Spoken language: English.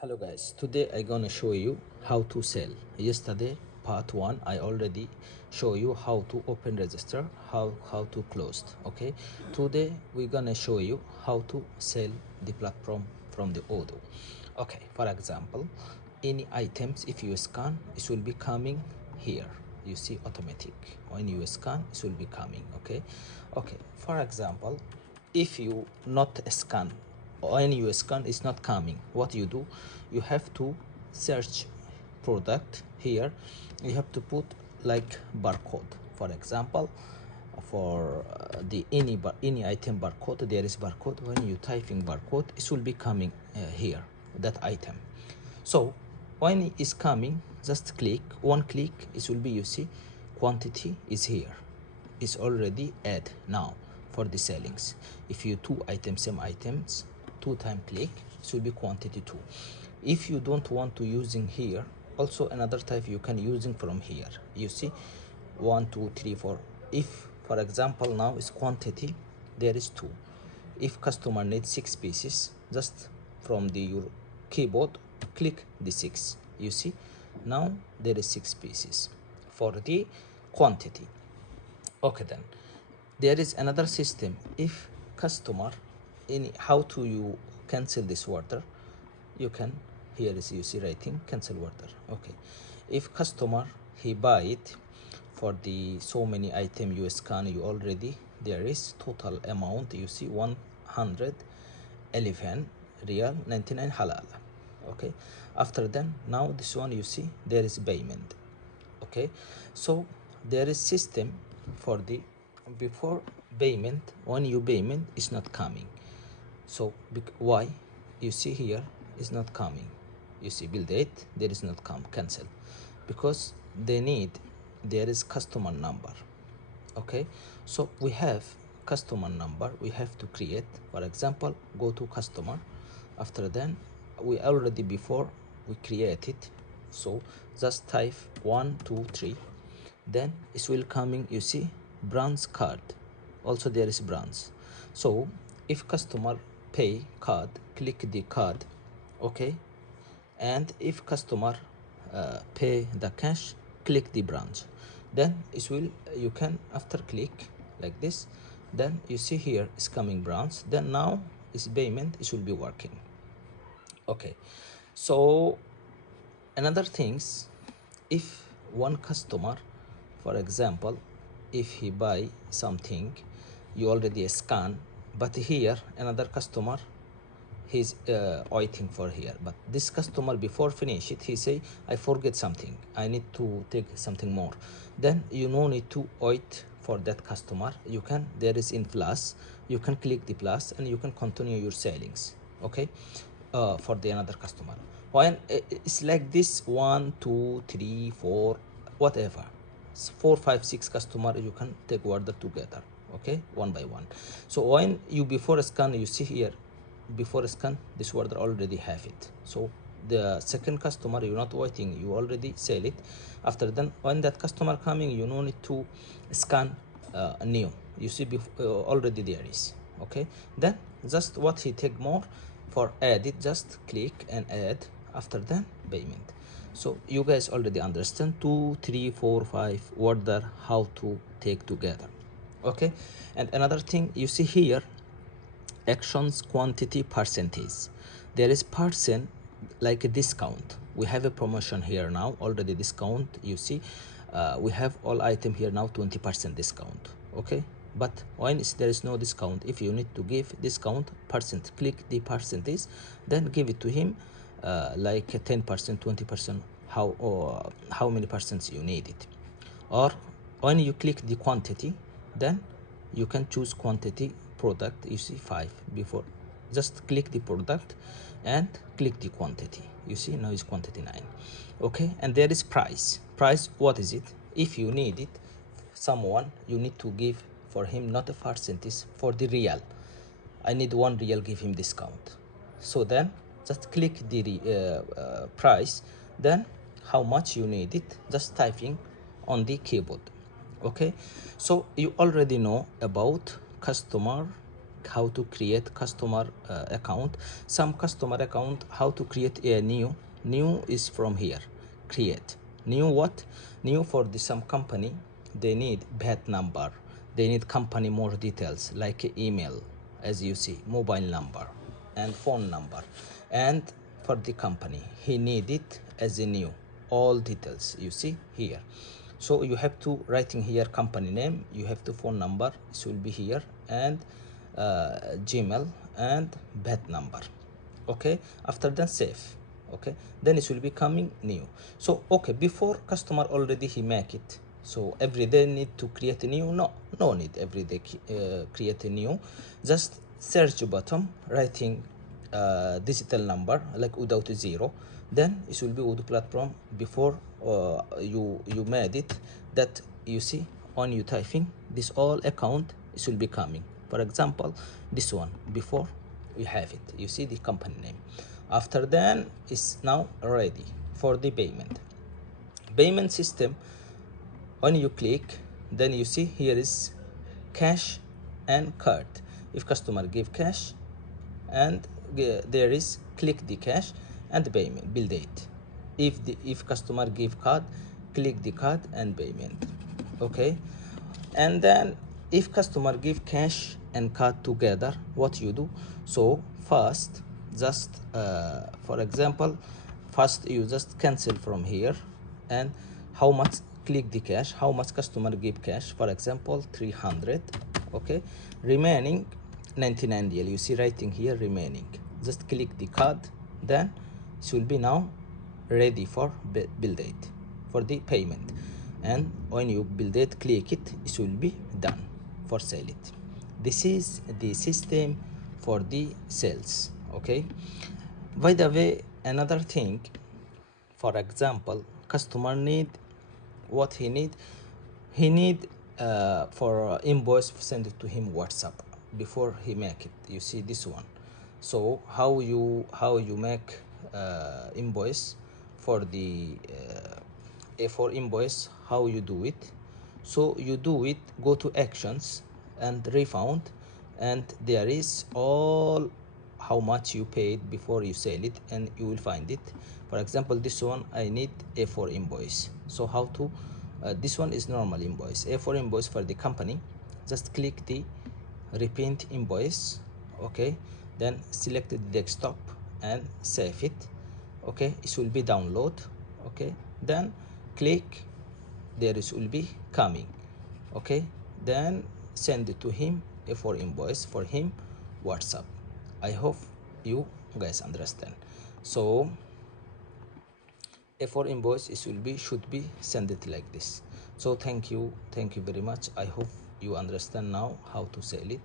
Hello guys, today I gonna show you how to sell. Yesterday part 1 I already show you how to open register, how to close. Okay, today we're gonna show you how to sell the platform from the Odoo. Okay, for example, any items if you scan it will be coming here. You see automatic. When you scan it will be coming. Okay, for example, if you not scan, when you scan it's not coming, what you do, you have to search product here. You have to put like barcode. For example, for the any item barcode, there is barcode. When you type in barcode it will be coming here, that item. So when it is coming, just click one click, it will be, you see, quantity is here, is already add now for the sellings. If you two items, same items, two time click, it will be quantity 2. If you don't want to using here, also another type you can using from here. You see 1 2 3 4. If for example now is quantity, there is 2. If customer needs 6 pieces, just from the your keyboard click the 6. You see now there is 6 pieces for the quantity. Okay, then there is another system. If customer, in how to you cancel this order, you can, here is, you see writing cancel order. Okay, if customer he buy it for the so many item you scan, you already, there is total amount, you see 111 real 99 halal. Okay, after then now this one, you see there is payment. Okay, so there is system for the before payment. When you payment is not coming, so why, you see here is not coming. You see bill date, there is not come cancel, because they need, there is customer number. Okay, so we have customer number, we have to create. For example, go to customer, after then we already before we create it, so just type 1 2 3, then it will coming, you see branch card, also there is branch. So if customer pay card, click the card. Okay, and if customer pay the cash, click the branch. Then it will, you can after click like this, then you see here is coming branch, then now is payment, it will be working. Okay, so another things, if one customer, for example, if he buy something, you already scan, but here another customer, he's waiting for here, but this customer before finish it, he say I forget something, I need to take something more, then you no need to wait for that customer. You can, there is in plus, you can click the plus and you can continue your sellings. Okay, for the another customer, when it's like this 1 2 3 4 whatever, 4 5 6 customer, you can take order together. Okay, one by one. So when you before scan, you see here before scan this order already have it, so the second customer you're not waiting, you already sell it. After then when that customer coming, you no need to scan new, you see already there is. Okay, then just what he take more for add it, just click and add, after then payment. So you guys already understand 2 3 4 5 order how to take together. Okay, and another thing, you see here actions quantity percentage, there is percent like a discount. We have a promotion here now already discount, you see we have all item here now 20% discount. Okay, but when there is no discount, if you need to give discount percent, click the percentage, then give it to him like 10% 20%, how many percents you need it. Or when you click the quantity, then you can choose quantity product, you see 5 before, just click the product and click the quantity, you see now is quantity 9. Okay, and there is price. Price, what is it? If you need it someone, you need to give for him not a percentage, for the real, I need 1 real, give him discount. So then just click the price, then how much you need it, just typing on the keyboard. Okay, so you already know about customer how to create customer account. Some customer account, how to create a new is from here, create new. What new? For the some company, they need VAT number, they need company more details like email, as you see, mobile number and phone number. And for the company, he need it as a new, all details you see here. So you have to writing here company name, you have to phone number, this will be here, and Gmail and VAT number. Okay, after that save. Okay, then it will be coming new. So okay, before customer already he make it, so every day need to create a new? No need every day create a new. Just search button, writing digital number like without a zero, then it will be Odoo platform. Before you made it, that you see on you typing this all account, it will be coming. For example, this one before we have it, you see the company name. After then is now ready for the payment system. When you click, then you see here is cash and card. If customer give cash, and there is click the cash and payment bill date. If customer give card, click the card and payment. Okay, and then if customer give cash and card together, what you do? So first, just for example, first you just cancel from here, and how much, click the cash, how much customer give cash, for example 300. Okay, remaining 99 DL, you see writing here remaining, just click the card, then it will be now ready for bill date for the payment. And when you bill date, click it, it will be done for sell it. This is the system for the sales. Okay, by the way, another thing, for example, customer need, what he need for invoice, send it to him WhatsApp before he make it, you see this one. So how you make invoice for the A4 invoice, how you do it? So you do it, go to actions and refund, and there is all how much you paid before you sell it, and you will find it. For example, this one I need A4 invoice. So how to this one is normal invoice, A4 invoice for the company. Just click the reprint invoice. Okay, then select the desktop and save it. Okay, it will be download. Okay, then click, there is will be coming. Okay, then send it to him, A4 invoice for him WhatsApp. I hope you guys understand. So A4 invoice is will be should be send it like this. So thank you very much. I hope you understand now how to sell it.